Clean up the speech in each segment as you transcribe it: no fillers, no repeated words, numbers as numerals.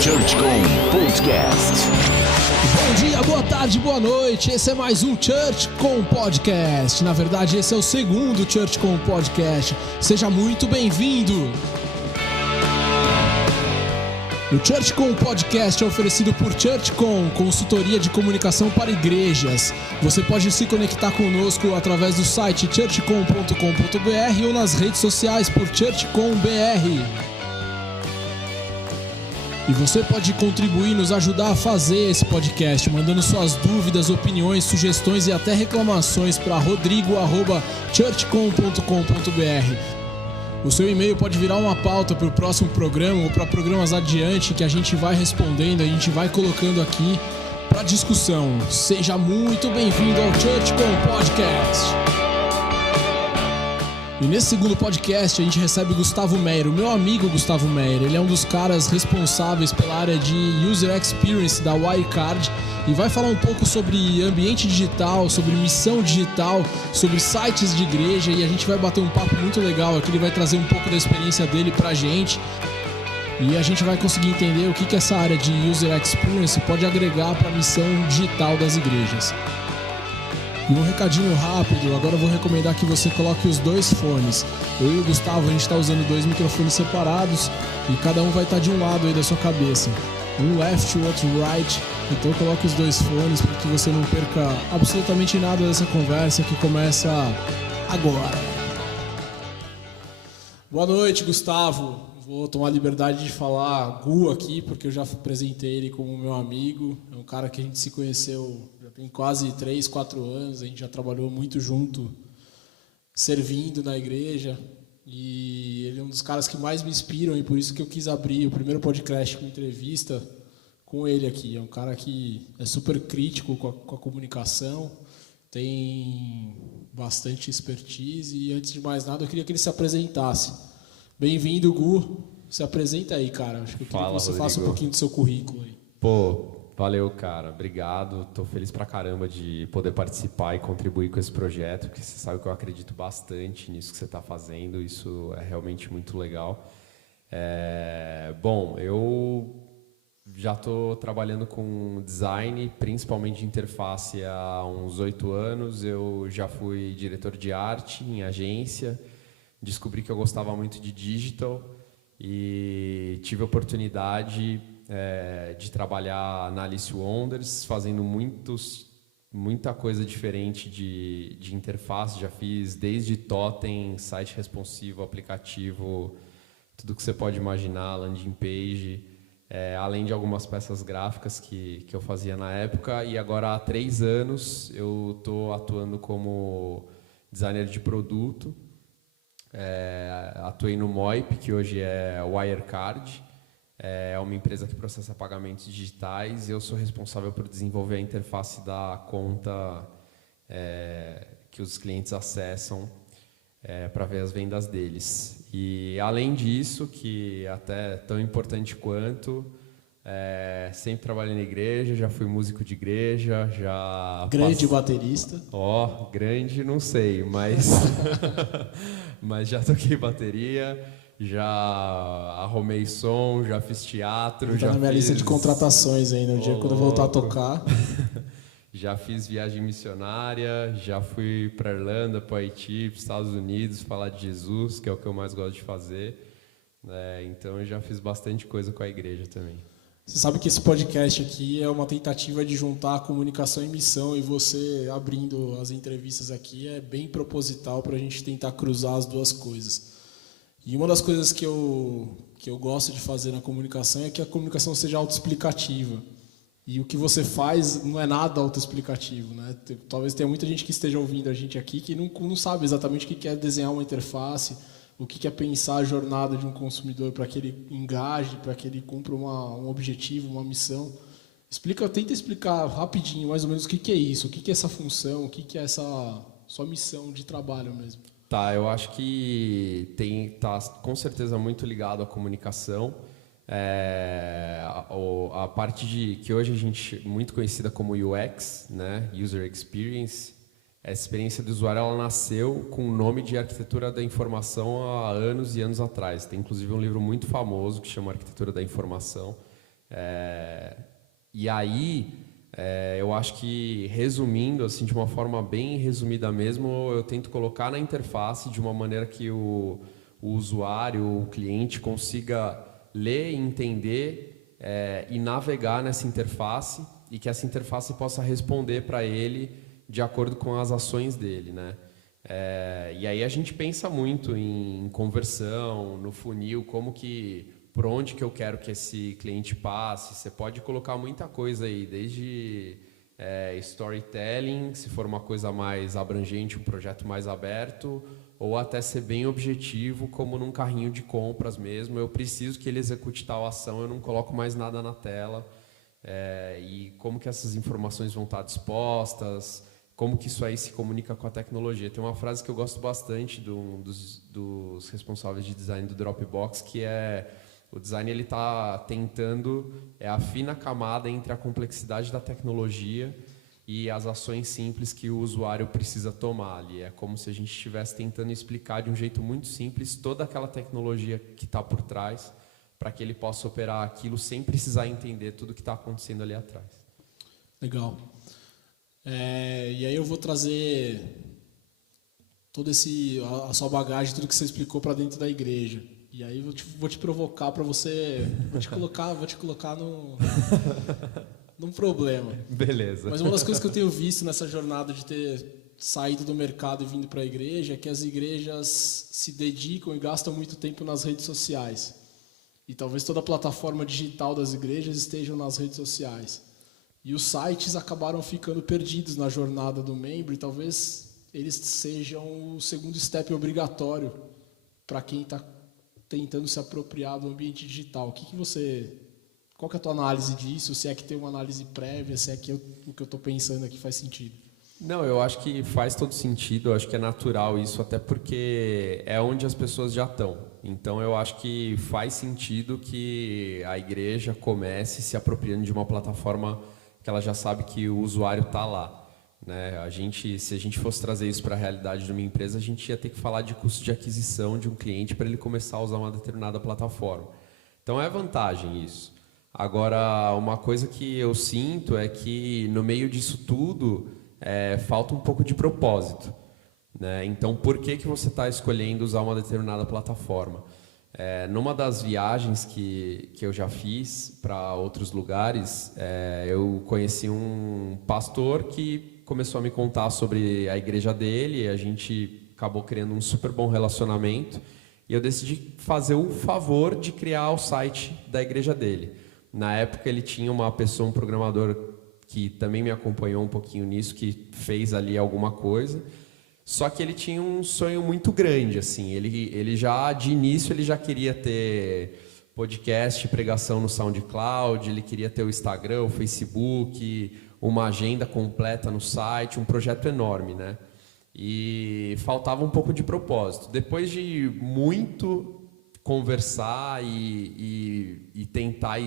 ChurchCom Podcast. Bom dia, boa tarde, boa noite. Esse é mais um ChurchCom Podcast. Na verdade, esse é o segundo ChurchCom Podcast. Seja muito bem-vindo. O ChurchCom Podcast é oferecido por ChurchCom, consultoria de comunicação para igrejas. Você pode se conectar conosco através do site churchcom.com.br ou nas redes sociais por ChurchComBR. E você pode contribuir e nos ajudar a fazer esse podcast, mandando suas dúvidas, opiniões, sugestões e até reclamações para rodrigo@churchcom.com.br. O seu e-mail pode virar uma pauta para o próximo programa ou para programas adiante que a gente vai respondendo, a gente vai colocando aqui para discussão. Seja muito bem-vindo ao ChurchCom Podcast. E nesse segundo podcast a gente recebe Gustavo Meyer, o meu amigo Gustavo Meyer. Ele é um dos caras responsáveis pela área de User Experience da Wirecard e vai falar um pouco sobre ambiente digital, sobre missão digital, sobre sites de igreja, e a gente vai bater um papo muito legal aqui. Ele vai trazer um pouco da experiência dele pra gente e a gente vai conseguir entender o que essa área de User Experience pode agregar para a missão digital das igrejas. E um recadinho rápido, agora eu vou recomendar que você coloque os dois fones. Eu e o Gustavo, a gente está usando dois microfones separados e cada um vai estar de um lado aí da sua cabeça. Um left, o outro right. Então coloque os dois fones para que você não perca absolutamente nada dessa conversa que começa agora. Boa noite, Gustavo. Vou tomar a liberdade de falar Gu aqui, porque eu já apresentei ele como meu amigo. É um cara que a gente se conheceu já tem quase 3, 4 anos. A gente já trabalhou muito junto, servindo na igreja. E ele é um dos caras que mais me inspiram, e por isso que eu quis abrir o primeiro podcast com entrevista com ele aqui. É um cara que é super crítico com a comunicação, tem bastante expertise, e antes de mais nada eu queria que ele se apresentasse. Bem-vindo, Gu. Se apresenta aí, cara. Acho que eu queria que você faça um pouquinho do seu currículo aí. Pô, valeu, cara. Obrigado. Tô feliz pra caramba de poder participar e contribuir com esse projeto, porque você sabe que eu acredito bastante nisso que você tá fazendo. Isso é realmente muito legal. Bom, eu já tô trabalhando com design, principalmente de interface, há uns 8 anos. Eu já fui diretor de arte em agência. Descobri que eu gostava muito de digital e tive a oportunidade de trabalhar na Alice Wonders, fazendo muita coisa diferente de interface. Já fiz desde totem, site responsivo, aplicativo, tudo que você pode imaginar, landing page, além de algumas peças gráficas que eu fazia na época. E agora há 3 anos eu estou atuando como designer de produto. Atuei no Moip, que hoje é Wirecard, é uma empresa que processa pagamentos digitais, e eu sou responsável por desenvolver a interface da conta que os clientes acessam para ver as vendas deles. E além disso, que até tão importante quanto, sempre trabalhei na igreja, já fui músico de igreja, Grande baterista. Grande não sei, mas mas já toquei bateria, já arrumei som, já fiz teatro. Tá na minha lista de contratações aí, no dia quando eu voltar a tocar. Já fiz viagem missionária, já fui para Irlanda, para Haiti, para os Estados Unidos, falar de Jesus, que é o que eu mais gosto de fazer. Então eu já fiz bastante coisa com a igreja também. Você sabe que esse podcast aqui é uma tentativa de juntar a comunicação e missão, e você abrindo as entrevistas aqui é bem proposital para a gente tentar cruzar as duas coisas. E uma das coisas que eu gosto de fazer na comunicação é que a comunicação seja autoexplicativa. E o que você faz não é nada autoexplicativo, né? Talvez tenha muita gente que esteja ouvindo a gente aqui que não sabe exatamente o que é desenhar uma interface, o que é pensar a jornada de um consumidor para que ele engaje, para que ele cumpra um objetivo, uma missão. Tenta explicar rapidinho, mais ou menos, o que é isso, o que é essa função, o que é essa sua missão de trabalho mesmo. Tá, eu acho que tá com certeza muito ligado à comunicação. A parte que hoje a gente muito conhecida como UX, né, User Experience. Essa experiência do usuário, ela nasceu com o nome de arquitetura da informação há anos e anos atrás. Tem inclusive um livro muito famoso que chama Arquitetura da Informação, E aí, eu acho que, resumindo, assim, de uma forma bem resumida mesmo, eu tento colocar na interface de uma maneira que o usuário, o cliente, consiga ler, entender e navegar nessa interface, e que essa interface possa responder para ele de acordo com as ações dele, né? E aí a gente pensa muito em conversão, no funil, por onde que eu quero que esse cliente passe. Você pode colocar muita coisa aí, desde storytelling, se for uma coisa mais abrangente, um projeto mais aberto, ou até ser bem objetivo, como num carrinho de compras mesmo. Eu preciso que ele execute tal ação, eu não coloco mais nada na tela. E como que essas informações vão estar dispostas, como que isso aí se comunica com a tecnologia. Tem uma frase que eu gosto bastante dos responsáveis de design do Dropbox, que o design ele está tentando a fina camada entre a complexidade da tecnologia e as ações simples que o usuário precisa tomar ali. É como se a gente estivesse tentando explicar de um jeito muito simples toda aquela tecnologia que está por trás, para que ele possa operar aquilo sem precisar entender tudo que está acontecendo ali atrás. Legal. E aí eu vou trazer toda a sua bagagem, tudo que você explicou para dentro da igreja. E aí vou te provocar para você, vou te colocar num problema. Beleza. Mas uma das coisas que eu tenho visto nessa jornada de ter saído do mercado e vindo para a igreja é que as igrejas se dedicam e gastam muito tempo nas redes sociais. E talvez toda a plataforma digital das igrejas estejam nas redes sociais. E os sites acabaram ficando perdidos na jornada do membro, e talvez eles sejam o segundo step obrigatório para quem está tentando se apropriar do ambiente digital. Qual que é a tua análise disso? Se é que tem uma análise prévia, se é que o que eu estou pensando aqui faz sentido? Não, eu acho que faz todo sentido, eu acho que é natural isso, até porque é onde as pessoas já estão. Então eu acho que faz sentido que a igreja comece se apropriando de uma plataforma que ela já sabe que o usuário está lá, né? Se a gente fosse trazer isso para a realidade de uma empresa, a gente ia ter que falar de custo de aquisição de um cliente para ele começar a usar uma determinada plataforma. Então é vantagem isso. Agora, uma coisa que eu sinto é que no meio disso tudo falta um pouco de propósito, né? Então, por que você está escolhendo usar uma determinada plataforma? Numa das viagens que eu já fiz para outros lugares, eu conheci um pastor que começou a me contar sobre a igreja dele, e a gente acabou criando um super bom relacionamento, e eu decidi fazer o favor de criar o site da igreja dele. Na época ele tinha um programador que também me acompanhou um pouquinho nisso, que fez ali alguma coisa. Só que ele tinha um sonho muito grande, assim. Ele já, de início, ele já queria ter podcast, pregação no SoundCloud, ele queria ter o Instagram, o Facebook, uma agenda completa no site, um projeto enorme, né? E faltava um pouco de propósito. Depois de muito conversar e tentar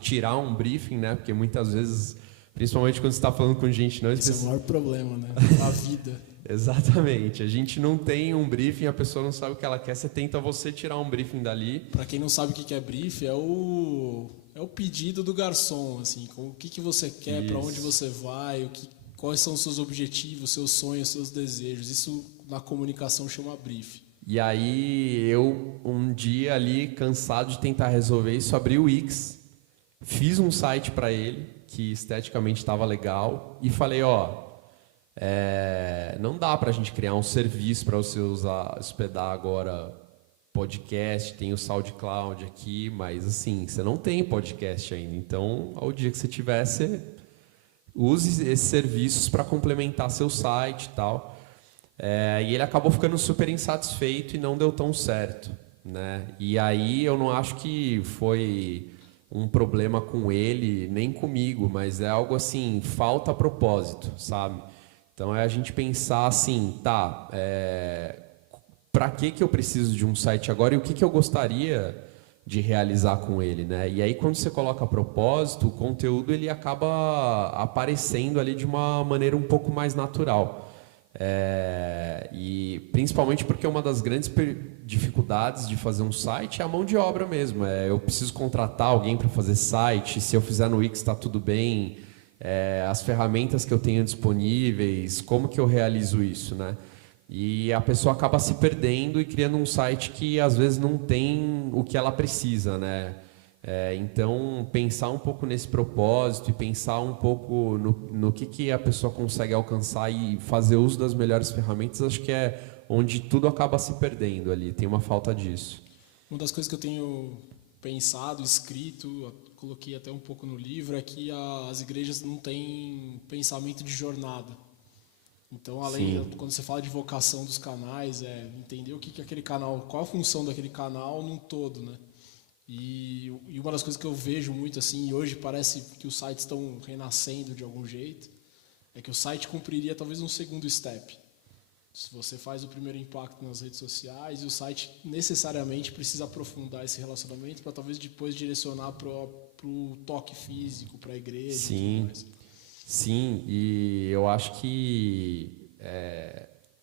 tirar um briefing, né? Porque muitas vezes, principalmente quando você está falando com gente... Esse é o maior problema, né? A vida. Exatamente. A gente não tem um briefing, a pessoa não sabe o que ela quer, você tenta tirar um briefing dali. Para quem não sabe o que é briefing, é o pedido do garçom, assim, com o que você quer, para onde você vai, quais são os seus objetivos, seus sonhos, seus desejos. Isso na comunicação chama briefing. E aí eu, um dia ali, cansado de tentar resolver isso, abri o Wix, fiz um site para ele, que esteticamente estava legal, e falei, não dá para a gente criar um serviço para você hospedar agora podcast, tem o SoundCloud aqui, mas assim, você não tem podcast ainda, então ao dia que você tiver, você use esses serviços para complementar seu site e tal. E ele acabou ficando super insatisfeito e não deu tão certo, né? E aí eu não acho que foi um problema com ele, nem comigo, mas é algo assim, falta propósito, sabe? Então é a gente pensar assim, para que eu preciso de um site agora e o que eu gostaria de realizar com ele, né? E aí quando você coloca propósito, o conteúdo ele acaba aparecendo ali de uma maneira um pouco mais natural. E principalmente porque uma das grandes dificuldades de fazer um site é a mão de obra mesmo. Eu preciso contratar alguém para fazer site, se eu fizer no Wix está tudo bem, as ferramentas que eu tenho disponíveis, como que eu realizo isso, né? E a pessoa acaba se perdendo e criando um site que às vezes não tem o que ela precisa, né? Então, pensar um pouco nesse propósito e pensar um pouco no que a pessoa consegue alcançar e fazer uso das melhores ferramentas, acho que é onde tudo acaba se perdendo ali, tem uma falta disso. Uma das coisas que eu tenho pensado, escrito, coloquei até um pouco no livro, é que as igrejas não têm pensamento de jornada. Então, quando você fala de vocação dos canais, entender o que aquele canal, qual a função daquele canal num todo, né? E uma das coisas que eu vejo muito assim, e hoje parece que os sites estão renascendo de algum jeito, é que o site cumpriria talvez um segundo step. Se você faz o primeiro impacto nas redes sociais, e o site necessariamente precisa aprofundar esse relacionamento para talvez depois direcionar para o toque físico, para a igreja. Sim. E tudo mais. Sim, e eu acho que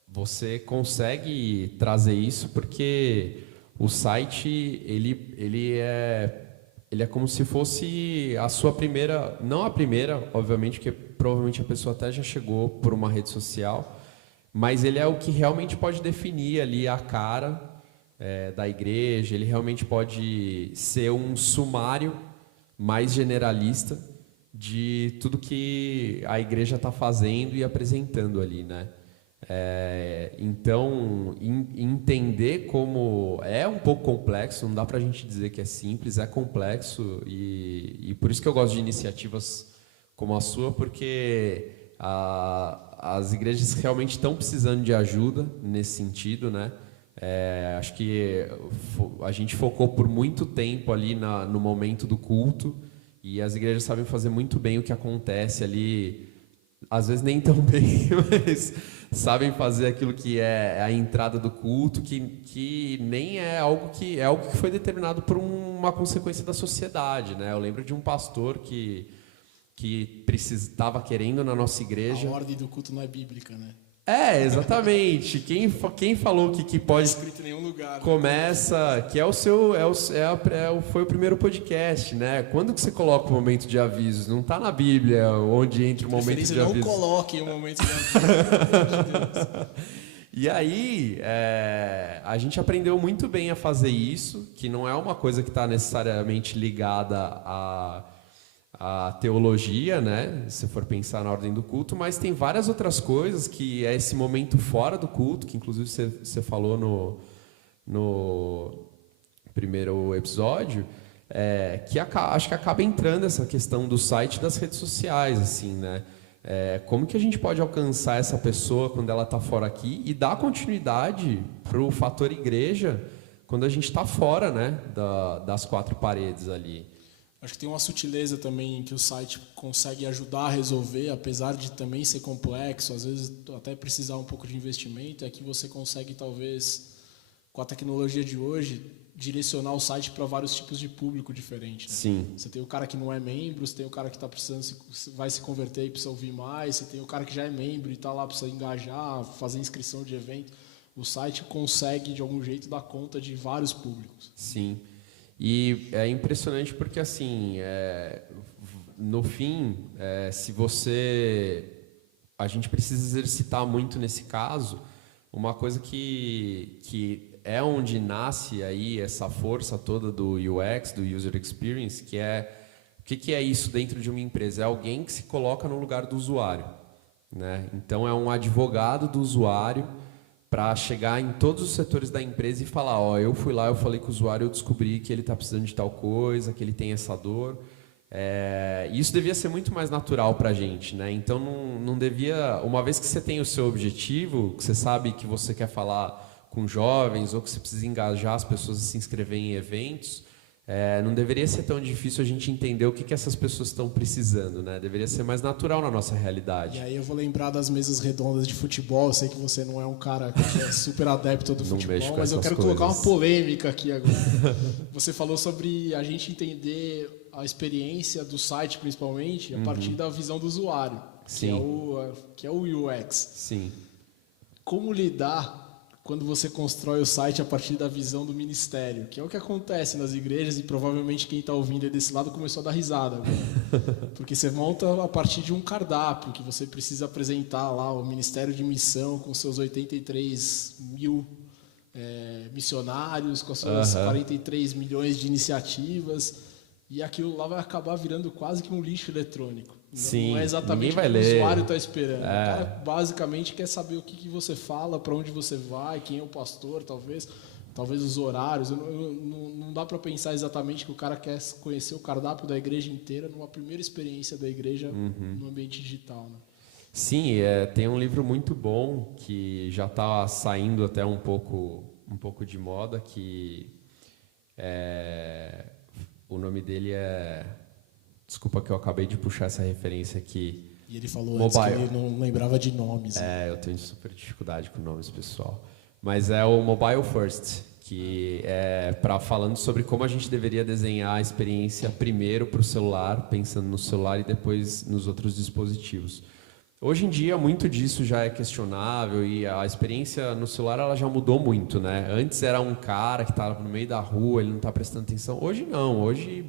você consegue trazer isso porque o site ele é como se fosse a sua primeira, não a primeira, obviamente, porque provavelmente a pessoa até já chegou por uma rede social, mas ele é o que realmente pode definir ali a cara da igreja, ele realmente pode ser um sumário mais generalista de tudo que a igreja está fazendo e apresentando ali, né? Então, entender como é um pouco complexo, não dá para a gente dizer que é simples, é complexo e por isso que eu gosto de iniciativas como a sua, porque as igrejas realmente estão precisando de ajuda nesse sentido, né? Acho que a gente focou por muito tempo ali no momento do culto, e as igrejas sabem fazer muito bem o que acontece ali, às vezes nem tão bem, mas sabem fazer aquilo que é a entrada do culto, que nem é algo que foi determinado por uma consequência da sociedade, né? Eu lembro de um pastor que estava querendo na nossa igreja. A ordem do culto não é bíblica, né? Exatamente. Quem falou que pode não é escrito em nenhum lugar. Começa, que foi o primeiro podcast, né? Quando que você coloca o momento de avisos? Não está na Bíblia onde entra o momento de avisos. Não coloque o momento de avisos, pelo amor de Deus. E aí, a gente aprendeu muito bem a fazer isso, que não é uma coisa que está necessariamente ligada a teologia, né? Se for pensar na ordem do culto, mas tem várias outras coisas que é esse momento fora do culto, que inclusive você falou no primeiro episódio, que acho que acaba entrando essa questão do site e das redes sociais, assim, né? Como que a gente pode alcançar essa pessoa quando ela está fora aqui e dar continuidade para o fator igreja quando a gente está fora, né? Das quatro paredes ali. Acho que tem uma sutileza também que o site consegue ajudar a resolver, apesar de também ser complexo, às vezes até precisar um pouco de investimento, é que você consegue, talvez, com a tecnologia de hoje, direcionar o site para vários tipos de público diferente. Né? Sim. Você tem o cara que não é membro, você tem o cara que está precisando vai se converter e precisa ouvir mais, você tem o cara que já é membro e está lá, precisa engajar, fazer inscrição de evento. O site consegue, de algum jeito, dar conta de vários públicos. Sim. E é impressionante porque, assim, no fim, a gente precisa exercitar muito nesse caso, uma coisa que é onde nasce aí essa força toda do UX, do User Experience, que o que é isso dentro de uma empresa? É alguém que se coloca no lugar do usuário, né? Então, é um advogado do usuário para chegar em todos os setores da empresa e falar, eu fui lá, eu falei com o usuário, eu descobri que ele está precisando de tal coisa, que ele tem essa dor. Isso devia ser muito mais natural para a gente, né? Então, não devia... Uma vez que você tem o seu objetivo, que você sabe que você quer falar com jovens ou que você precisa engajar as pessoas a se inscreverem em eventos, não deveria ser tão difícil a gente entender o que essas pessoas estão precisando, né? Deveria ser mais natural na nossa realidade. E aí eu vou lembrar das mesas redondas de futebol. Eu sei que você não é um cara que é super adepto do futebol, mas eu quero colocar uma polêmica aqui agora. Você falou sobre a gente entender a experiência do site, principalmente, a partir da visão do usuário, Sim. que é o UX. Sim. como lidar quando você constrói o site a partir da visão do ministério, que é o que acontece nas igrejas e provavelmente quem está ouvindo aí desse lado começou a dar risada agora. Porque você monta a partir de um cardápio que você precisa apresentar lá o Ministério de Missão com seus 83 mil missionários, com as suas 43 milhões de iniciativas, e aquilo lá vai acabar virando quase que um lixo eletrônico. Sim, não é exatamente o que o usuário está esperando. O cara basicamente quer saber o que você fala, para onde você vai, quem é o pastor, talvez os horários. Não dá para pensar exatamente que o cara quer conhecer o cardápio da igreja inteira numa primeira experiência da igreja no ambiente digital. Né? Sim, tem um livro muito bom que já está saindo até um pouco de moda, que o nome dele é... Desculpa que eu acabei de puxar essa referência aqui. E ele falou antes que ele não lembrava de nomes. Eu tenho super dificuldade com nomes, pessoal. Mas é o Mobile First, que é falando sobre como a gente deveria desenhar a experiência primeiro para o celular, pensando no celular e depois nos outros dispositivos. Hoje em dia, muito disso já é questionável e a experiência no celular ela já mudou muito, né? Antes era um cara que estava no meio da rua, ele não está prestando atenção. Hoje não, hoje...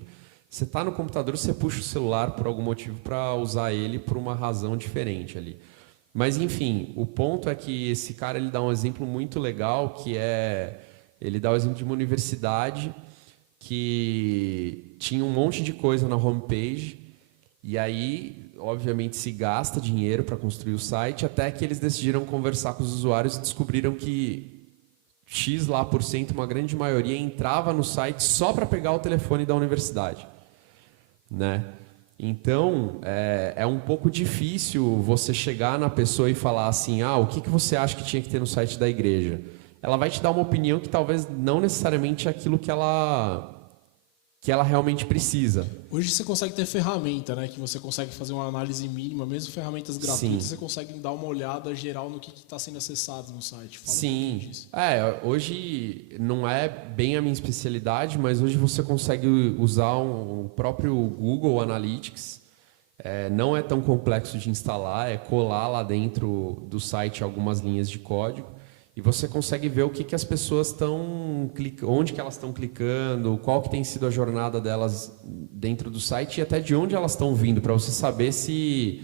Você está no computador, você puxa o celular por algum motivo para usar ele por uma razão diferente ali. Mas, enfim, o ponto é que esse cara ele dá um exemplo muito legal, que ele dá o exemplo de uma universidade que tinha um monte de coisa na homepage e aí, obviamente, se gasta dinheiro para construir o site, até que eles decidiram conversar com os usuários e descobriram que X lá por cento, uma grande maioria, entrava no site só para pegar o telefone da universidade. Né? Então, é um pouco difícil você chegar na pessoa e falar assim, o que você acha que tinha que ter no site da igreja? Ela vai te dar uma opinião que talvez não necessariamente é aquilo que ela realmente precisa. Hoje você consegue ter ferramenta, né? Que você consegue fazer uma análise mínima, mesmo ferramentas gratuitas, você consegue dar uma olhada geral no que está sendo acessado no site. Fala um pouco disso. Hoje não é bem a minha especialidade, mas hoje você consegue usar o próprio Google Analytics. Não é tão complexo de instalar, é colar lá dentro do site algumas linhas de código. E você consegue ver o que as pessoas estão clicando, onde que elas estão clicando, qual que tem sido a jornada delas dentro do site e até de onde elas estão vindo, para você saber se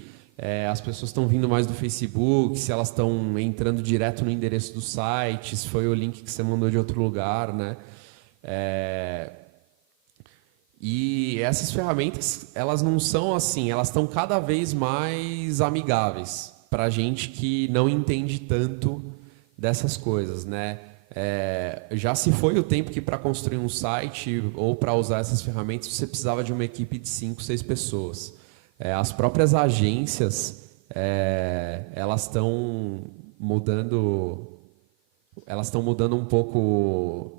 as pessoas estão vindo mais do Facebook, se elas estão entrando direto no endereço do site, se foi o link que você mandou de outro lugar, né? E essas ferramentas, elas não são assim, elas estão cada vez mais amigáveis para a gente que não entende tanto dessas coisas, né? Já se foi o tempo que para construir um site ou para usar essas ferramentas você precisava de uma equipe de 5, 6 pessoas. As próprias agências, elas estão mudando um pouco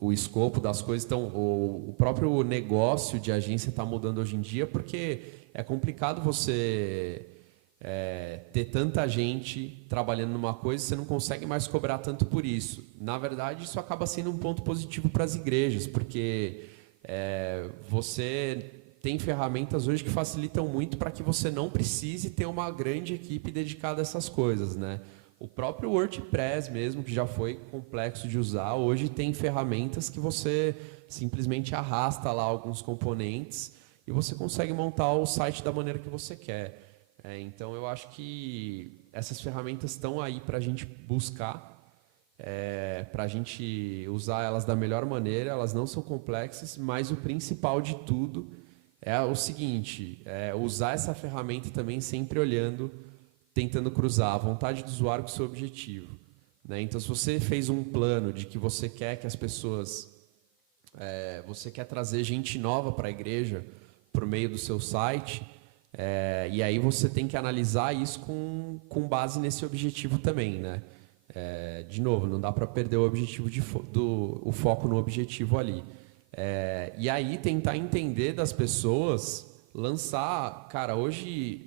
o escopo das coisas. Então, o próprio negócio de agência está mudando hoje em dia porque é complicado você ter tanta gente trabalhando numa coisa, você não consegue mais cobrar tanto por isso. Na verdade, isso acaba sendo um ponto positivo para as igrejas, porque você tem ferramentas hoje que facilitam muito para que você não precise ter uma grande equipe dedicada a essas coisas, né? O próprio WordPress mesmo, que já foi complexo de usar, hoje tem ferramentas que você simplesmente arrasta lá alguns componentes e você consegue montar o site da maneira que você quer. Então, eu acho que essas ferramentas estão aí para a gente buscar, para a gente usar elas da melhor maneira. Elas não são complexas, mas o principal de tudo é o seguinte, usar essa ferramenta também sempre olhando, tentando cruzar a vontade do usuário com o seu objetivo. Né? Então, se você fez um plano de que você quer que as pessoas... você quer trazer gente nova para a igreja por meio do seu site... e aí você tem que analisar isso com base nesse objetivo também, né? De novo, não dá para perder o objetivo o foco no objetivo ali. E aí tentar entender das pessoas, lançar, cara, hoje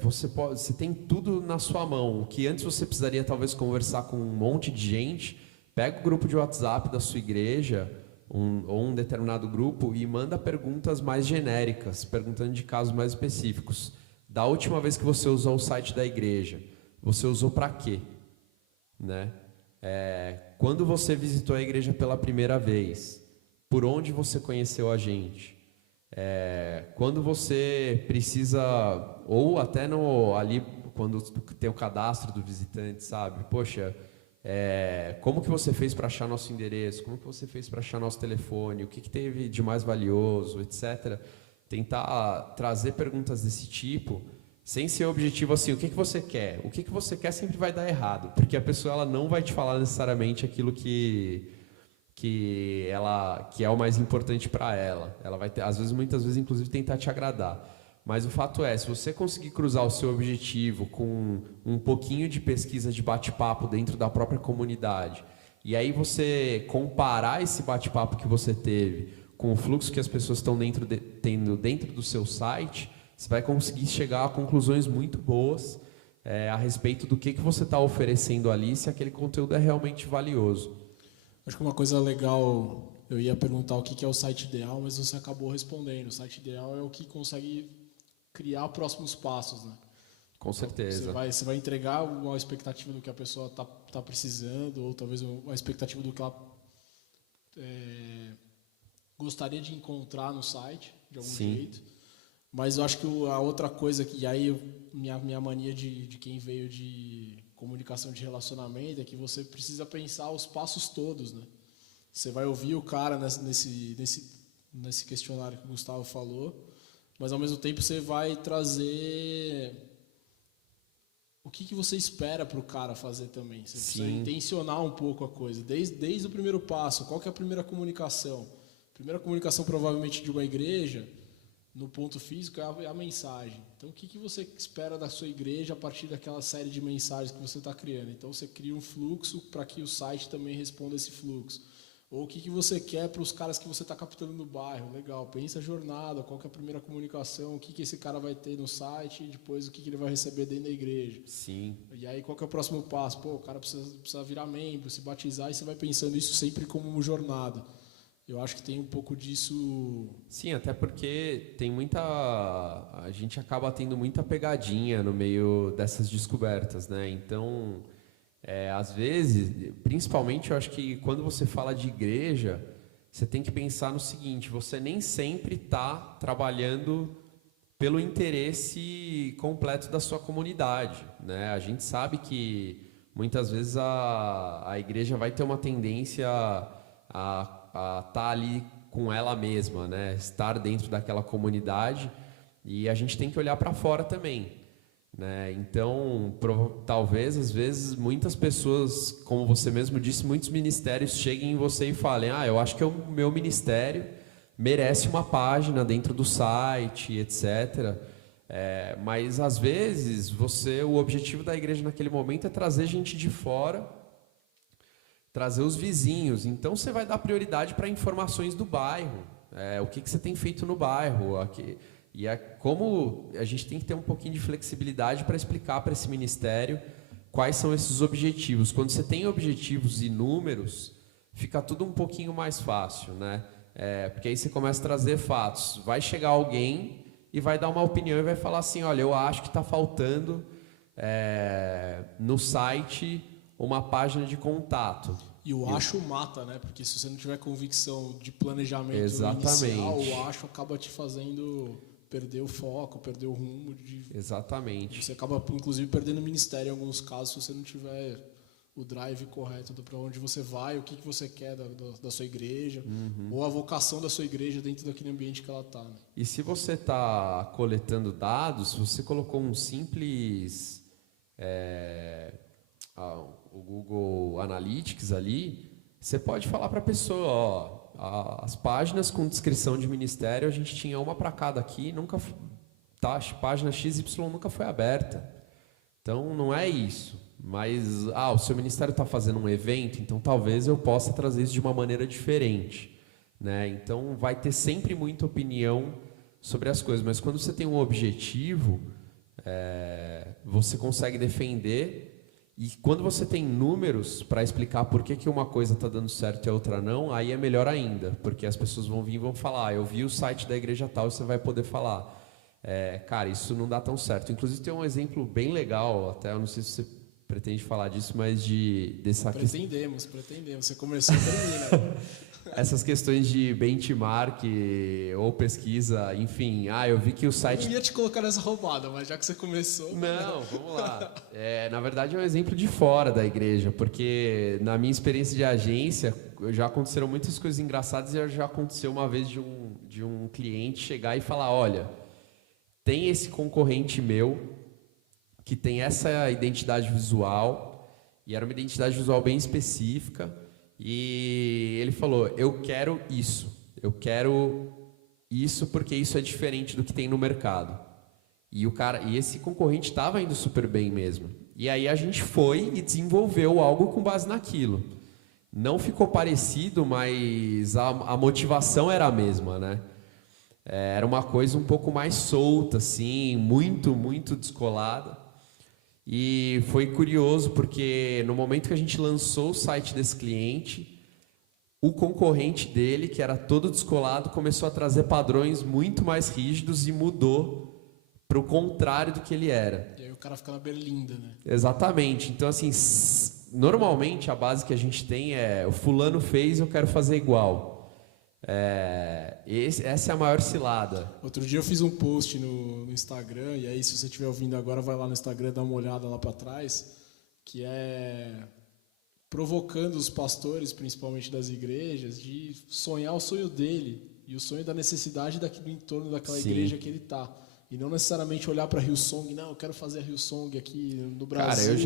você tem tudo na sua mão. O que antes você precisaria talvez conversar com um monte de gente, pega o grupo de WhatsApp da sua igreja, ou um determinado grupo e manda perguntas mais genéricas, perguntando de casos mais específicos. Da última vez que você usou o site da igreja, você usou para quê? Né? Quando você visitou a igreja pela primeira vez, por onde você conheceu a gente? Quando você precisa, ou até ali quando tem o cadastro do visitante, sabe? Poxa, como que você fez para achar nosso endereço? Como que você fez para achar nosso telefone? O que teve de mais valioso, etc. Tentar trazer perguntas desse tipo, sem ser objetivo assim, o que você quer? O que você quer sempre vai dar errado, porque a pessoa ela não vai te falar necessariamente aquilo que é o mais importante para ela. Ela vai ter, muitas vezes, inclusive, tentar te agradar. Mas o fato é, se você conseguir cruzar o seu objetivo com um pouquinho de pesquisa de bate-papo dentro da própria comunidade, e aí você comparar esse bate-papo que você teve com o fluxo que as pessoas estão tendo dentro do seu site, você vai conseguir chegar a conclusões muito boas a respeito do que você está oferecendo ali, se aquele conteúdo é realmente valioso. Acho que uma coisa legal, eu ia perguntar o que é o site ideal, mas você acabou respondendo. O site ideal é o que consegue criar próximos passos, né? Com certeza. Você vai entregar uma expectativa do que a pessoa tá precisando, ou talvez uma expectativa do que ela gostaria de encontrar no site, de algum jeito. Mas eu acho que a outra coisa, que aí minha mania de quem veio de comunicação de relacionamento, é que você precisa pensar os passos todos, né? Você vai ouvir o cara nesse questionário que o Gustavo falou, mas ao mesmo tempo você vai trazer o que você espera para o cara fazer também. Você precisa intencionar um pouco a coisa, desde o primeiro passo. Qual que é a primeira comunicação? A primeira comunicação provavelmente de uma igreja, no ponto físico, é a mensagem. Então, o que você espera da sua igreja a partir daquela série de mensagens que você está criando? Então, você cria um fluxo para que o site também responda esse fluxo. Ou o que você quer para os caras que você está captando no bairro? Legal, pensa a jornada, qual que é a primeira comunicação, o que esse cara vai ter no site e depois o que ele vai receber dentro da igreja. Sim. E aí, qual que é o próximo passo? O cara precisa virar membro, se batizar, e você vai pensando isso sempre como uma jornada. Eu acho que tem um pouco disso... Sim, até porque tem a gente acaba tendo muita pegadinha no meio dessas descobertas, né? Então, às vezes, principalmente eu acho que quando você fala de igreja, você tem que pensar no seguinte: você nem sempre está trabalhando pelo interesse completo da sua comunidade, né? A gente sabe que muitas vezes a igreja vai ter uma tendência a estar ali com ela mesma, né? Estar dentro daquela comunidade, e a gente tem que olhar para fora também, né? Então, talvez, às vezes, muitas pessoas, como você mesmo disse, muitos ministérios cheguem em você e falem: eu acho que o meu ministério merece uma página dentro do site, etc. Mas, às vezes, o objetivo da igreja naquele momento é trazer gente de fora, trazer os vizinhos. Então você vai dar prioridade para informações do bairro, o que você tem feito no bairro, como a gente tem que ter um pouquinho de flexibilidade para explicar para esse ministério quais são esses objetivos. Quando você tem objetivos e números, fica tudo um pouquinho mais fácil, né? Porque aí você começa a trazer fatos. Vai chegar alguém e vai dar uma opinião e vai falar assim: olha, eu acho que está faltando no site uma página de contato. E o acho mata, né? Porque se você não tiver convicção de planejamento Exatamente. inicial, o acho acaba te fazendo perder o foco, perder o rumo. Exatamente. Você acaba, inclusive, perdendo o ministério em alguns casos, se você não tiver o drive correto para onde você vai, o que você quer da sua igreja, ou a vocação da sua igreja dentro daquele ambiente que ela está. Né? E se você está coletando dados, se você colocou um simples... o Google Analytics ali, você pode falar para a pessoa: as páginas com descrição de ministério, a gente tinha uma para cada aqui, página XY nunca foi aberta. Então não é isso. Mas o seu ministério está fazendo um evento, então talvez eu possa trazer isso de uma maneira diferente, né? Então vai ter sempre muita opinião sobre as coisas, mas quando você tem um objetivo, você consegue defender. E quando você tem números para explicar por que uma coisa está dando certo e a outra não, aí é melhor ainda, porque as pessoas vão vir e vão falar: eu vi o site da igreja tal, e você vai poder falar: Cara, isso não dá tão certo. Inclusive tem um exemplo bem legal, até eu não sei se você pretende falar disso, mas dessa Pretendemos. Você começou, termina. essas questões de benchmark ou pesquisa, enfim. Eu vi que o Eu site... não ia te colocar nessa roubada, mas já que você começou... Não, vamos lá. Na verdade é um exemplo de fora da igreja, porque na minha experiência de agência, já aconteceram muitas coisas engraçadas e já aconteceu uma vez de um cliente chegar e falar, olha, tem esse concorrente meu que tem essa identidade visual, e era uma identidade visual bem específica, e ele falou, eu quero isso porque isso é diferente do que tem no mercado. E esse concorrente estava indo super bem mesmo. E aí a gente foi e desenvolveu algo com base naquilo. Não ficou parecido, mas a motivação era a mesma, né? Era uma coisa um pouco mais solta, assim, muito, muito descolada. E foi curioso porque no momento que a gente lançou o site desse cliente, o concorrente dele, que era todo descolado, começou a trazer padrões muito mais rígidos e mudou para o contrário do que ele era. E aí o cara fica na berlinda, né? Exatamente. Então, assim, normalmente a base que a gente tem é o fulano fez, eu quero fazer igual. Essa é a maior cilada. Outro dia eu fiz um post no Instagram, e aí se você estiver ouvindo agora, vai lá no Instagram, dá uma olhada lá para trás, que é provocando os pastores, principalmente das igrejas, de sonhar o sonho dele e o sonho da necessidade do entorno daquela Sim. igreja que ele está. E não necessariamente olhar para a Hillsong, não, eu quero fazer a Hillsong aqui no Brasil,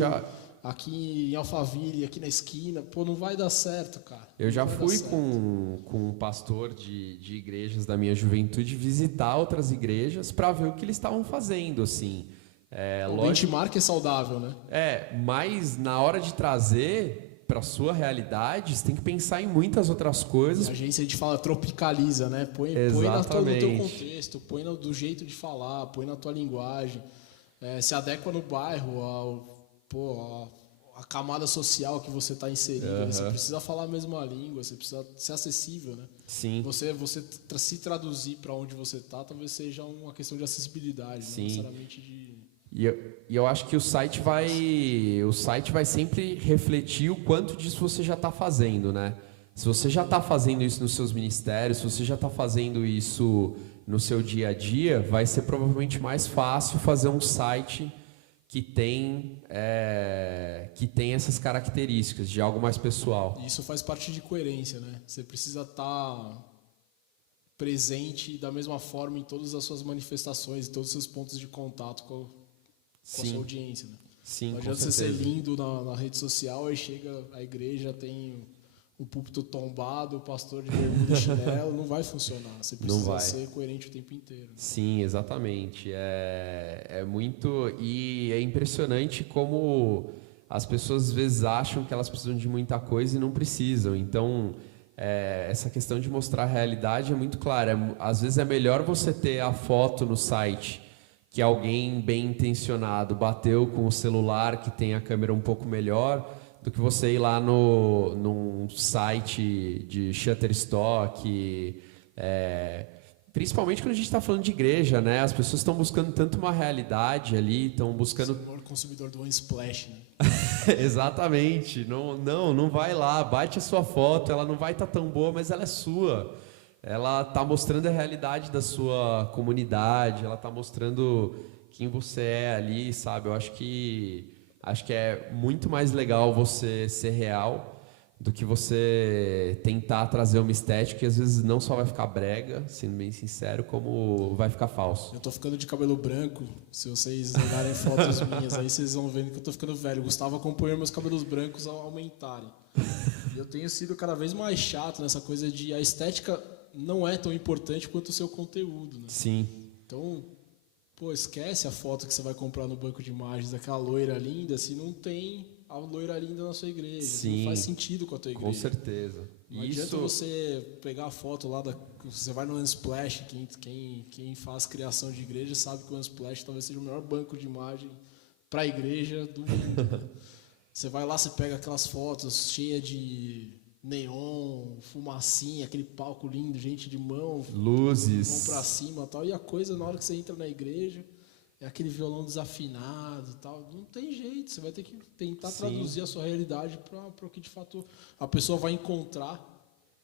aqui em Alphaville, aqui na esquina. Pô, não vai dar certo, cara. Eu já fui com um pastor de igrejas da minha juventude visitar outras igrejas para ver o que eles estavam fazendo, assim. O benchmark é saudável, né? Mas na hora de trazer para sua realidade, você tem que pensar em muitas outras coisas. A agência, a gente fala, tropicaliza, né? Põe no teu contexto, põe do jeito de falar, põe na tua linguagem, se adequa no bairro, a camada social que você está inserido. Uhum. Você precisa falar a mesma língua, você precisa ser acessível, né? Sim. Você se traduzir para onde você está, talvez seja uma questão de acessibilidade, Sim. não necessariamente de... E eu acho que o site vai sempre refletir o quanto disso você já está fazendo, né? Se você já está fazendo isso nos seus ministérios, se você já está fazendo isso no seu dia a dia, vai ser provavelmente mais fácil fazer um site que tem essas características de algo mais pessoal. Isso faz parte de coerência, né? Você precisa estar presente da mesma forma em todas as suas manifestações, em todos os seus pontos de contato com a sua audiência, né? Sim, não adianta você ser lindo na rede social, aí chega a igreja, tem o púlpito tombado, o pastor de bermuda e chinelo, não vai funcionar. Você precisa ser coerente o tempo inteiro. Sim, exatamente. É muito... E é impressionante como as pessoas às vezes acham que elas precisam de muita coisa e não precisam. Então, essa questão de mostrar a realidade é muito clara. Às vezes é melhor você ter a foto no site que alguém bem intencionado bateu com o celular que tem a câmera um pouco melhor, do que você ir lá num site de Shutterstock, principalmente quando a gente está falando de igreja, né? As pessoas estão buscando tanto uma realidade ali, estão buscando... O maior consumidor do Unsplash, né? Exatamente. Não vai lá, bate a sua foto, ela não vai estar tão boa, mas ela é sua. Ela está mostrando a realidade da sua comunidade, ela está mostrando quem você é ali, sabe? Eu acho que é muito mais legal você ser real do que você tentar trazer uma estética que às vezes não só vai ficar brega, sendo bem sincero, como vai ficar falso. Eu tô ficando de cabelo branco, se vocês olharem fotos minhas aí, vocês vão vendo que eu tô ficando velho. O Gustavo acompanhou meus cabelos brancos a aumentarem. E eu tenho sido cada vez mais chato nessa coisa de a estética não é tão importante quanto o seu conteúdo, né? Sim. Então, esquece a foto que você vai comprar no banco de imagens daquela loira linda se não tem a loira linda na sua igreja. Sim, não faz sentido com a tua igreja. Com certeza. Não adianta você pegar a foto lá, você vai no Unsplash, quem faz criação de igreja sabe que o Unsplash talvez seja o melhor banco de imagem para a igreja do mundo. Você vai lá, você pega aquelas fotos cheias de neon, fumacinha, aquele palco lindo, gente de mão luzes, pra cima e tal. E a coisa, na hora que você entra na igreja, é aquele violão desafinado e tal. Não tem jeito, você vai ter que tentar traduzir a sua realidade para o que de fato a pessoa vai encontrar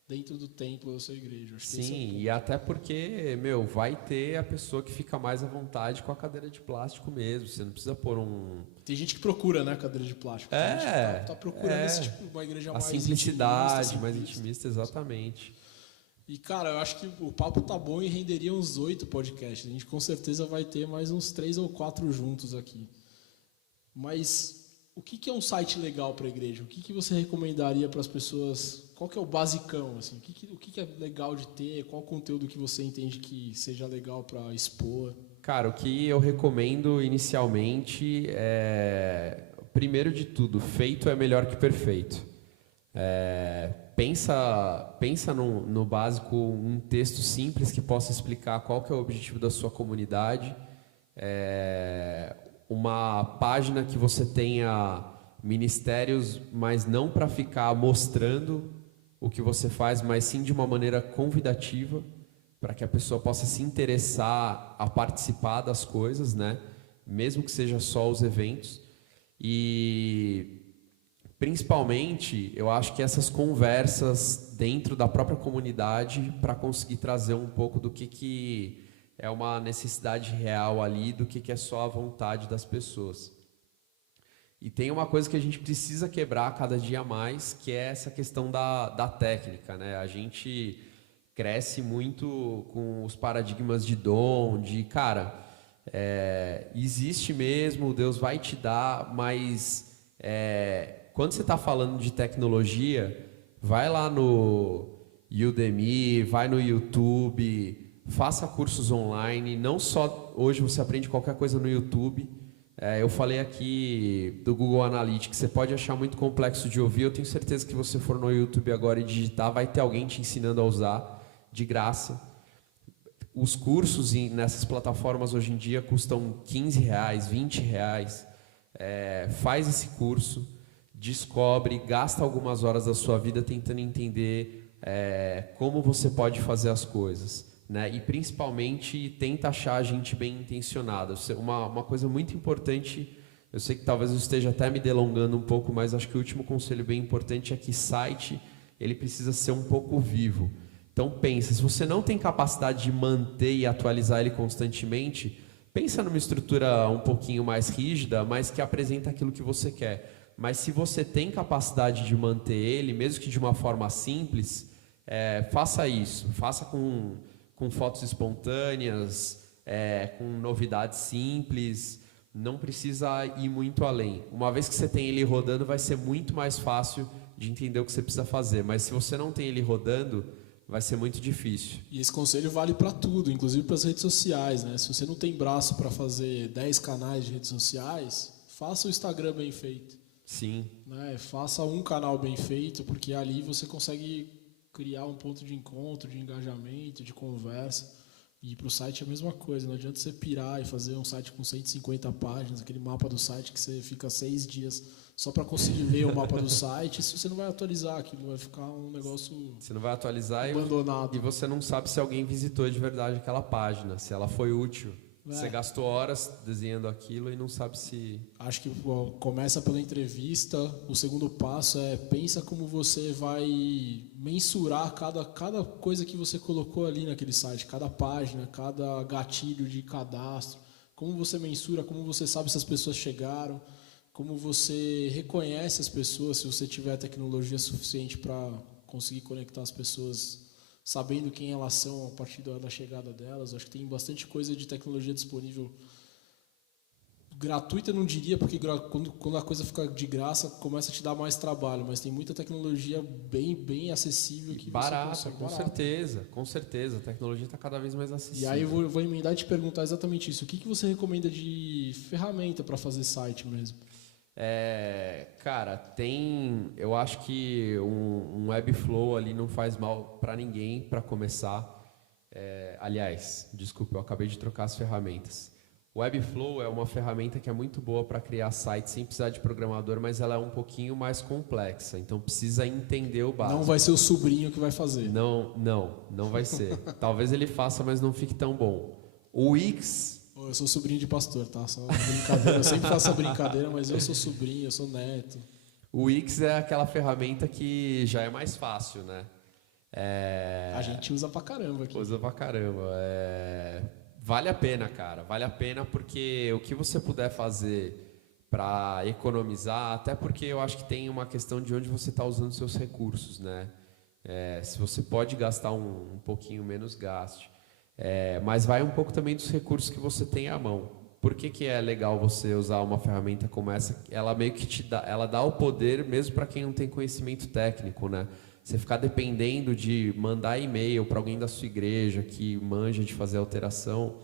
dentro do templo da sua igreja. Acho que esse é o ponto. E até porque, vai ter a pessoa que fica mais à vontade com a cadeira de plástico mesmo. Você não precisa pôr um... Tem gente que procura, né, cadeira de plástico. Tem gente que tá procurando esse tipo, uma igreja mais simplicidade, mais intimista, exatamente. E, cara, eu acho que o papo tá bom e renderia uns 8 podcasts. A gente com certeza vai ter mais uns 3 ou 4 juntos aqui. Mas o que é um site legal para a igreja? O que você recomendaria para as pessoas? Qual que é o basicão? Assim? O que é legal de ter? Qual o conteúdo que você entende que seja legal para expor? Cara, o que eu recomendo inicialmente é, primeiro de tudo, feito é melhor que perfeito. Pensa no básico, um texto simples que possa explicar qual que é o objetivo da sua comunidade, uma página que você tenha ministérios, mas não para ficar mostrando o que você faz, mas sim de uma maneira convidativa, para que a pessoa possa se interessar a participar das coisas, né? Mesmo que seja só os eventos. E principalmente, eu acho que essas conversas dentro da própria comunidade para conseguir trazer um pouco do que é uma necessidade real ali, do que é só a vontade das pessoas. E tem uma coisa que a gente precisa quebrar cada dia mais, que é essa questão da técnica, né? A gente cresce muito com os paradigmas de dom, de, cara, existe mesmo, Deus vai te dar, mas quando você está falando de tecnologia, vai lá no Udemy, vai no YouTube, faça cursos online. Não só hoje você aprende qualquer coisa no YouTube. Eu falei aqui do Google Analytics, você pode achar muito complexo de ouvir. Eu tenho certeza que você for no YouTube agora e digitar, vai ter alguém te ensinando a usar de graça. Os cursos nessas plataformas hoje em dia custam R$15, R$20. Faz esse curso, descobre, gasta algumas horas da sua vida tentando entender como você pode fazer as coisas, né? E principalmente tenta achar gente bem intencionada. Uma coisa muito importante, eu sei que talvez eu esteja até me delongando um pouco, mas acho que o último conselho bem importante é que site ele precisa ser um pouco vivo. Então pensa, se você não tem capacidade de manter e atualizar ele constantemente, pensa numa estrutura um pouquinho mais rígida, mas que apresenta aquilo que você quer. Mas se você tem capacidade de manter ele, mesmo que de uma forma simples, faça isso. Faça com fotos espontâneas, com novidades simples. Não precisa ir muito além. Uma vez que você tem ele rodando, vai ser muito mais fácil de entender o que você precisa fazer. Mas se você não tem ele rodando, vai ser muito difícil. E esse conselho vale para tudo, inclusive para as redes sociais, né? Se você não tem braço para fazer 10 canais de redes sociais, faça o Instagram bem feito. Sim. Né? Faça um canal bem feito, porque ali você consegue criar um ponto de encontro, de engajamento, de conversa. E para o site é a mesma coisa. Não adianta você pirar e fazer um site com 150 páginas, aquele mapa do site que você fica 6 dias só para conseguir ler o mapa do site. Isso você não vai atualizar, aquilo vai ficar um negócio você não vai atualizar abandonado. E você não sabe se alguém visitou de verdade aquela página, se ela foi útil. Você gastou horas desenhando aquilo e não sabe se... Acho que começa pela entrevista. O segundo passo pensa como você vai mensurar cada coisa que você colocou ali naquele site, cada página, cada gatilho de cadastro. Como você mensura, como você sabe se as pessoas chegaram, como você reconhece as pessoas, se você tiver tecnologia suficiente para conseguir conectar as pessoas sabendo quem elas são a partir da chegada delas. Acho que tem bastante coisa de tecnologia disponível. Gratuita não diria, porque quando a coisa fica de graça, começa a te dar mais trabalho, mas tem muita tecnologia bem acessível. Que barata, você consegue, com certeza. A tecnologia está cada vez mais acessível. E aí eu vou emendar e te perguntar exatamente isso. O que você recomenda de ferramenta para fazer site mesmo? Cara, eu acho que um Webflow ali não faz mal para ninguém para começar. Aliás, desculpa, eu acabei de trocar as ferramentas. O Webflow é uma ferramenta que é muito boa para criar sites sem precisar de programador, mas ela é um pouquinho mais complexa, então precisa entender o básico. Não vai ser o sobrinho que vai fazer. Não vai ser. Talvez ele faça, mas não fique tão bom. O Wix... Eu sou sobrinho de pastor, tá? Só brincadeira. Eu sempre faço a brincadeira, mas eu sou sobrinho, eu sou neto. O Wix é aquela ferramenta que já é mais fácil, né? A gente usa pra caramba aqui. Usa pra caramba. Vale a pena, cara. Vale a pena porque o que você puder fazer para economizar, até porque eu acho que tem uma questão de onde você está usando seus recursos, né? Se você pode gastar um pouquinho menos, gaste. Mas vai um pouco também dos recursos que você tem à mão. Por que é legal você usar uma ferramenta como essa? Ela meio que ela dá o poder mesmo para quem não tem conhecimento técnico, né? Você ficar dependendo de mandar e-mail para alguém da sua igreja que manja de fazer alteração,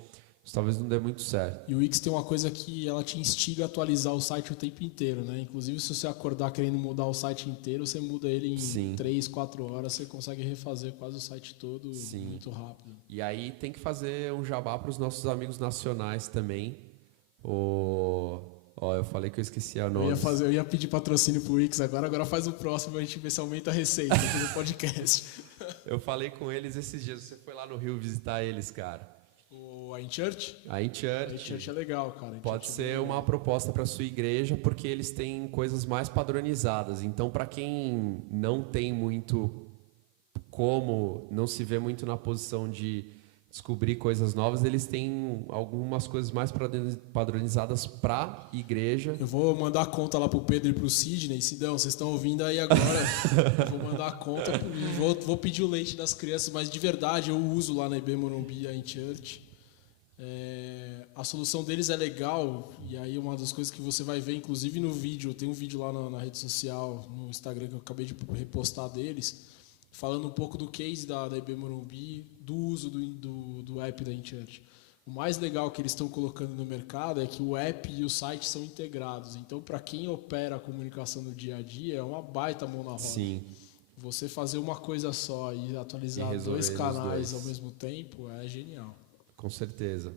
isso talvez não dê muito certo. E o Wix tem uma coisa que ela te instiga a atualizar o site o tempo inteiro, né? Inclusive, se você acordar querendo mudar o site inteiro, você muda ele em 3, 4 horas, você consegue refazer quase o site todo muito rápido. E aí tem que fazer um jabá para os nossos amigos nacionais também. Eu falei que eu esqueci a nome. Eu ia pedir patrocínio pro Wix agora faz o próximo, a gente vê se aumenta a receita aqui no podcast. Eu falei com eles esses dias, você foi lá no Rio visitar eles, cara. A InChurch? A InChurch é legal, cara. Pode ser uma proposta para sua igreja, porque eles têm coisas mais padronizadas. Então, para quem não tem muito não se vê muito na posição de descobrir coisas novas, eles têm algumas coisas mais padronizadas para igreja. Eu vou mandar a conta lá pro Pedro e pro Sidney. Sidão, vocês estão ouvindo aí agora. Eu vou mandar a conta e vou pedir o leite das crianças, mas de verdade eu uso lá na IB Morumbi a InChurch. A solução deles é legal, e aí uma das coisas que você vai ver, inclusive no vídeo, tem um vídeo lá na rede social, no Instagram, que eu acabei de repostar deles, falando um pouco do case da IB Morumbi, do uso do app da InChurch. O mais legal que eles estão colocando no mercado é que o app e o site são integrados. Então, para quem opera a comunicação no dia a dia, é uma baita mão na roda. Sim. Você fazer uma coisa só e atualizar 2 canais ao mesmo tempo é genial. Com certeza.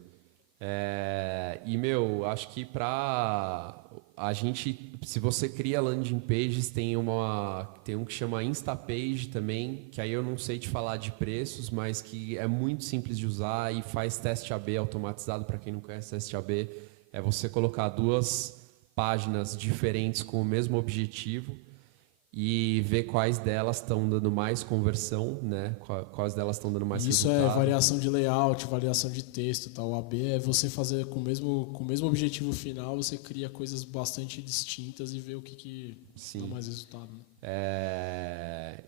Acho que para a gente, se você cria landing pages, tem um que chama Instapage também, que aí eu não sei te falar de preços, mas que é muito simples de usar e faz teste AB automatizado. Para quem não conhece teste AB, é você colocar 2 páginas diferentes com o mesmo objetivo e ver quais delas estão dando mais conversão, né? Quais delas estão dando mais resultado. Isso é variação de layout, variação de texto, tá? O AB é você fazer com o mesmo objetivo final, você cria coisas bastante distintas e vê o que dá mais resultado. Né?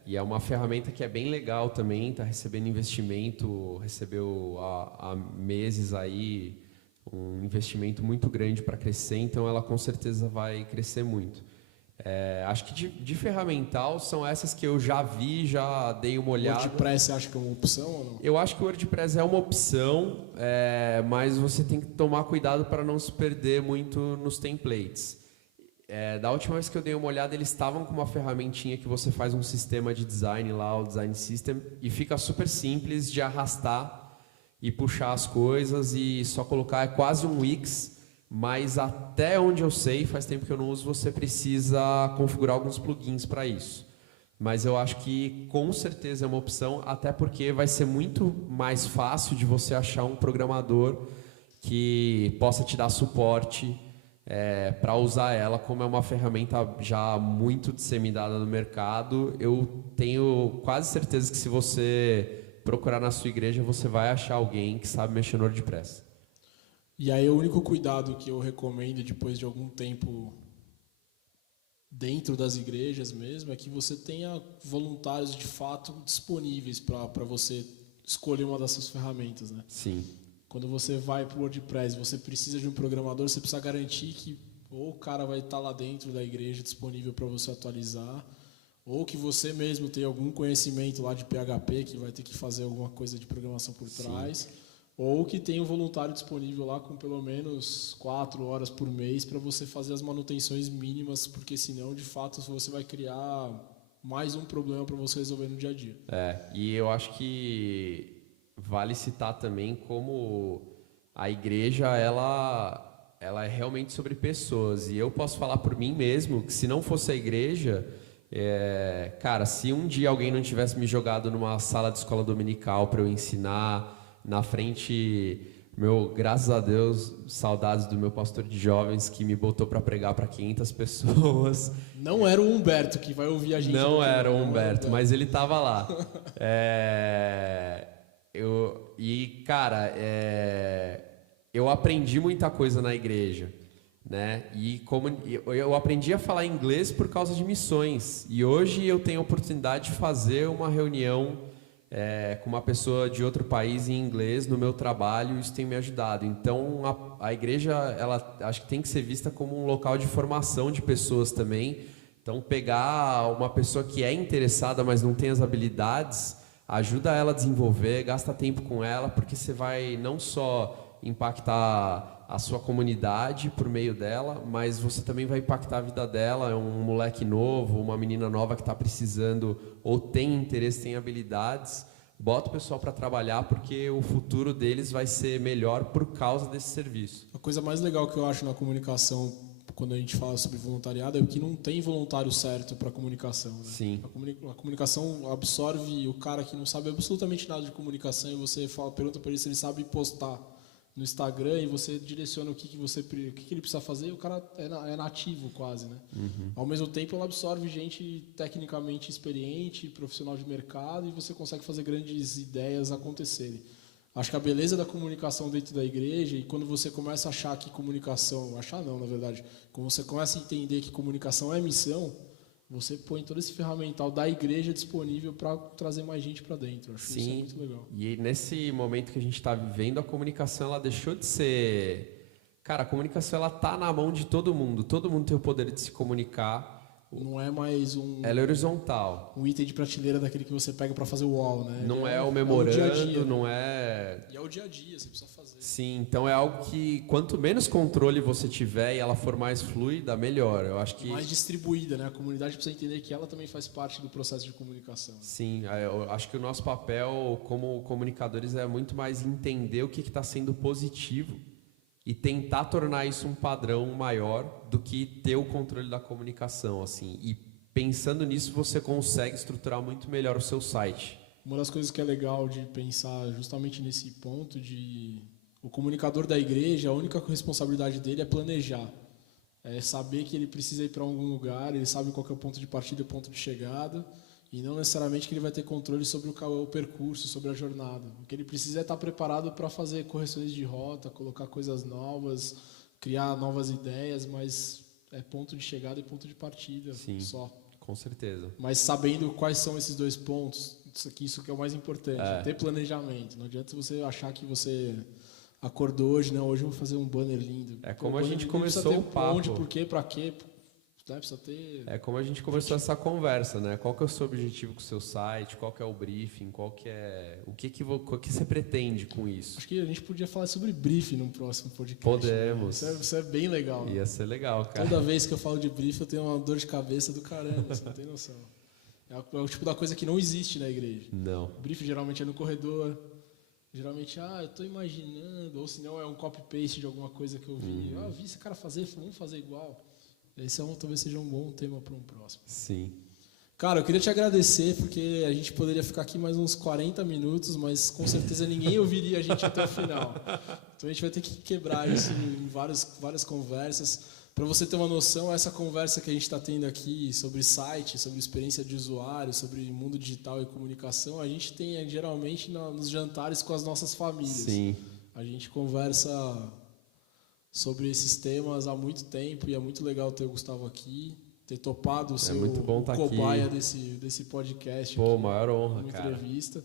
E é uma ferramenta que é bem legal também, está recebendo investimento, recebeu há meses aí um investimento muito grande para crescer, então ela com certeza vai crescer muito. Acho que de ferramental são essas que eu já vi, já dei uma olhada. O WordPress você acha que é uma opção ou não? Eu acho que o WordPress é uma opção, mas você tem que tomar cuidado para não se perder muito nos templates. Da última vez que eu dei uma olhada, eles estavam com uma ferramentinha que você faz um sistema de design lá, o Design System, e fica super simples de arrastar e puxar as coisas e só colocar, é quase um Wix. Mas até onde eu sei, faz tempo que eu não uso, você precisa configurar alguns plugins para isso. Mas eu acho que com certeza é uma opção, até porque vai ser muito mais fácil de você achar um programador que possa te dar suporte para usar ela, como é uma ferramenta já muito disseminada no mercado. Eu tenho quase certeza que se você procurar na sua igreja, você vai achar alguém que sabe mexer no WordPress. E aí o único cuidado que eu recomendo depois de algum tempo dentro das igrejas mesmo é que você tenha voluntários de fato disponíveis para você escolher uma dessas ferramentas, né? Sim. Quando você vai para o WordPress, você precisa de um programador, você precisa garantir que ou o cara vai estar lá dentro da igreja disponível para você atualizar, ou que você mesmo tem algum conhecimento lá de PHP que vai ter que fazer alguma coisa de programação por trás. Sim. Ou que tem um voluntário disponível lá com pelo menos 4 horas por mês para você fazer as manutenções mínimas, porque senão, de fato, você vai criar mais um problema para você resolver no dia a dia. E eu acho que vale citar também como a igreja, ela é realmente sobre pessoas. E eu posso falar por mim mesmo que se não fosse a igreja, cara, se um dia alguém não tivesse me jogado numa sala de escola dominical para eu ensinar na frente... graças a Deus, saudades do meu pastor de jovens que me botou para pregar para 500 pessoas. Não era o Humberto que vai ouvir a gente. Não era o Humberto, mas ele estava lá. Cara, eu aprendi muita coisa na igreja, né? E como eu aprendi a falar inglês por causa de missões. E hoje eu tenho a oportunidade de fazer uma reunião com uma pessoa de outro país em inglês no meu trabalho, isso tem me ajudado. Então a igreja, ela acho que tem que ser vista como um local de formação de pessoas também. Então pegar uma pessoa que é interessada, mas não tem as habilidades, ajuda ela a desenvolver, gasta tempo com ela, porque você vai não só impactar a sua comunidade por meio dela, mas você também vai impactar a vida dela. É um moleque novo, uma menina nova que está precisando ou tem interesse, tem habilidades, bota o pessoal para trabalhar, porque o futuro deles vai ser melhor por causa desse serviço. A coisa mais legal que eu acho na comunicação, quando a gente fala sobre voluntariado, é que não tem voluntário certo para comunicação, né? Sim. A comunicação absorve o cara que não sabe absolutamente nada de comunicação e você pergunta para ele se ele sabe postar no Instagram e você direciona o que ele precisa fazer, e o cara é nativo quase, né? Uhum. Ao mesmo tempo, ela absorve gente tecnicamente experiente, profissional de mercado, e você consegue fazer grandes ideias acontecerem. Acho que a beleza da comunicação dentro da igreja, e quando você começa a achar que comunicação... Achar não, na verdade. Quando você começa a entender que comunicação é missão, você põe todo esse ferramental da igreja disponível para trazer mais gente para dentro. Acho que isso é muito legal. E nesse momento que a gente está vivendo, a comunicação ela deixou de ser... Cara, a comunicação ela tá na mão de todo mundo. Todo mundo tem o poder de se comunicar. Não é mais ela é horizontal. Um item de prateleira daquele que você pega para fazer o wall, né? Não é o memorando, é o dia a dia, não é... E é o dia a dia, você precisa fazer. Sim, então é algo que quanto menos controle você tiver e ela for mais fluida, melhor. Eu acho que... Mais distribuída, né? A comunidade precisa entender que ela também faz parte do processo de comunicação. Sim, eu acho que o nosso papel como comunicadores é muito mais entender o que está sendo positivo e tentar tornar isso um padrão maior do que ter o controle da comunicação, assim. E pensando nisso, você consegue estruturar muito melhor o seu site. Uma das coisas que é legal de pensar justamente nesse ponto de... O comunicador da igreja, a única responsabilidade dele é planejar. É saber que ele precisa ir para algum lugar, ele sabe qual que é o ponto de partida e o ponto de chegada, e não necessariamente que ele vai ter controle sobre o percurso, sobre a jornada. O que ele precisa é estar preparado para fazer correções de rota, colocar coisas novas, criar novas ideias, mas é ponto de chegada e ponto de partida. Sim, só. Com certeza. Mas sabendo quais são esses dois pontos, isso que é o mais importante, ter planejamento. Não adianta você achar que você acordou hoje, né? Hoje eu vou fazer um banner lindo. É como a gente começou o papo. Onde, por quê, pra quê? Precisa ter... É como a gente começou essa conversa, né? Qual que é o seu objetivo com o seu site? Qual que é o briefing? O que você pretende com isso? Acho que a gente podia falar sobre briefing no próximo podcast. Podemos. Né? Isso é bem legal. Ia ser legal, cara. Toda vez que eu falo de briefing, eu tenho uma dor de cabeça do caramba, você não tem noção. É o tipo da coisa que não existe na igreja. Não. O briefing geralmente é no corredor. Geralmente, eu estou imaginando, ou se não é um copy-paste de alguma coisa que eu vi. Eu vi esse cara fazer, vamos fazer igual. Esse talvez seja um bom tema para um próximo. Sim. Cara, eu queria te agradecer, porque a gente poderia ficar aqui mais uns 40 minutos, mas com certeza ninguém ouviria a gente até o final. Então a gente vai ter que quebrar isso em várias conversas. Para você ter uma noção, essa conversa que a gente está tendo aqui sobre site, sobre experiência de usuário, sobre mundo digital e comunicação, a gente tem geralmente nos jantares com as nossas famílias. Sim. A gente conversa sobre esses temas há muito tempo e é muito legal ter o Gustavo aqui, ter topado ser o cobaia desse podcast. Pô, maior honra, uma cara. Entrevista.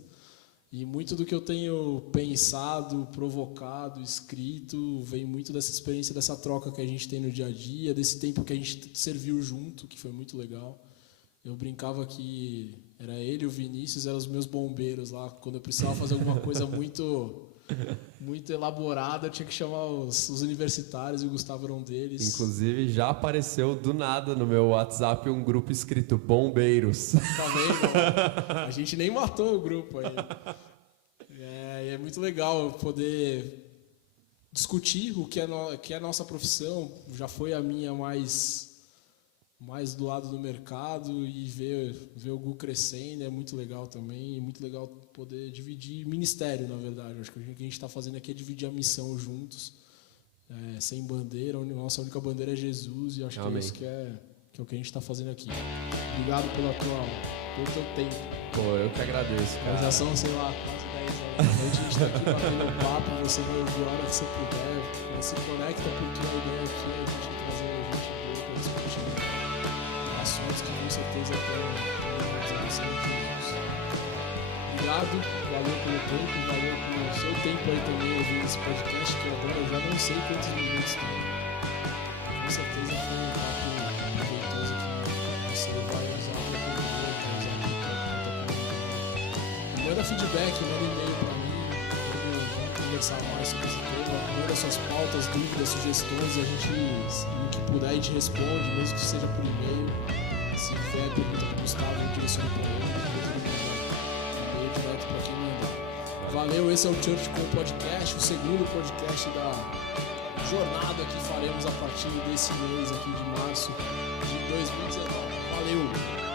E muito do que eu tenho pensado, provocado, escrito, vem muito dessa experiência, dessa troca que a gente tem no dia a dia, desse tempo que a gente serviu junto, que foi muito legal. Eu brincava que era ele e o Vinícius, eram os meus bombeiros lá, quando eu precisava fazer alguma coisa muito elaborada, eu tinha que chamar os universitários e o Gustavo era um deles. Inclusive, já apareceu do nada no meu WhatsApp um grupo escrito Bombeiros. Tá vendo? A gente nem matou o grupo ainda. É muito legal poder discutir o que é a nossa profissão. Já foi a minha mais do lado do mercado, e ver o Gu crescendo é muito legal também. É muito legal poder dividir ministério, na verdade. Acho que o que a gente está fazendo aqui é dividir a missão juntos, sem bandeira. A nossa única bandeira é Jesus, e acho que é isso que é o que a gente está fazendo aqui. Obrigado pelo teu tempo. Pô, eu que agradeço, cara. Já são, sei lá, quase 10 horas da noite. A gente está aqui batendo um papo. Você vai ouvir a hora que você puder. Se conecta, porque a ideia aqui é a gente trazer a gente boa para discutir assuntos que com certeza tem a missão de Jesus. Obrigado, valeu pelo tempo, valeu pelo seu tempo aí também ouvindo esse podcast, que agora eu já não sei quantos minutos tem. Com certeza foi um papo proveitoso que você vai usar para manda feedback, manda e-mail para mim, vamos conversar mais sobre esse tema, manda suas pautas, dúvidas, sugestões, e a gente, no que puder, a gente responde, mesmo que seja por e-mail. Se tiver pergunta para o Gustavo, eu direciono para ele, e-mail direto para quem mandar. Valeu, esse é o Church Com Podcast, o segundo podcast da jornada que faremos a partir desse mês aqui de março de 2019. Valeu!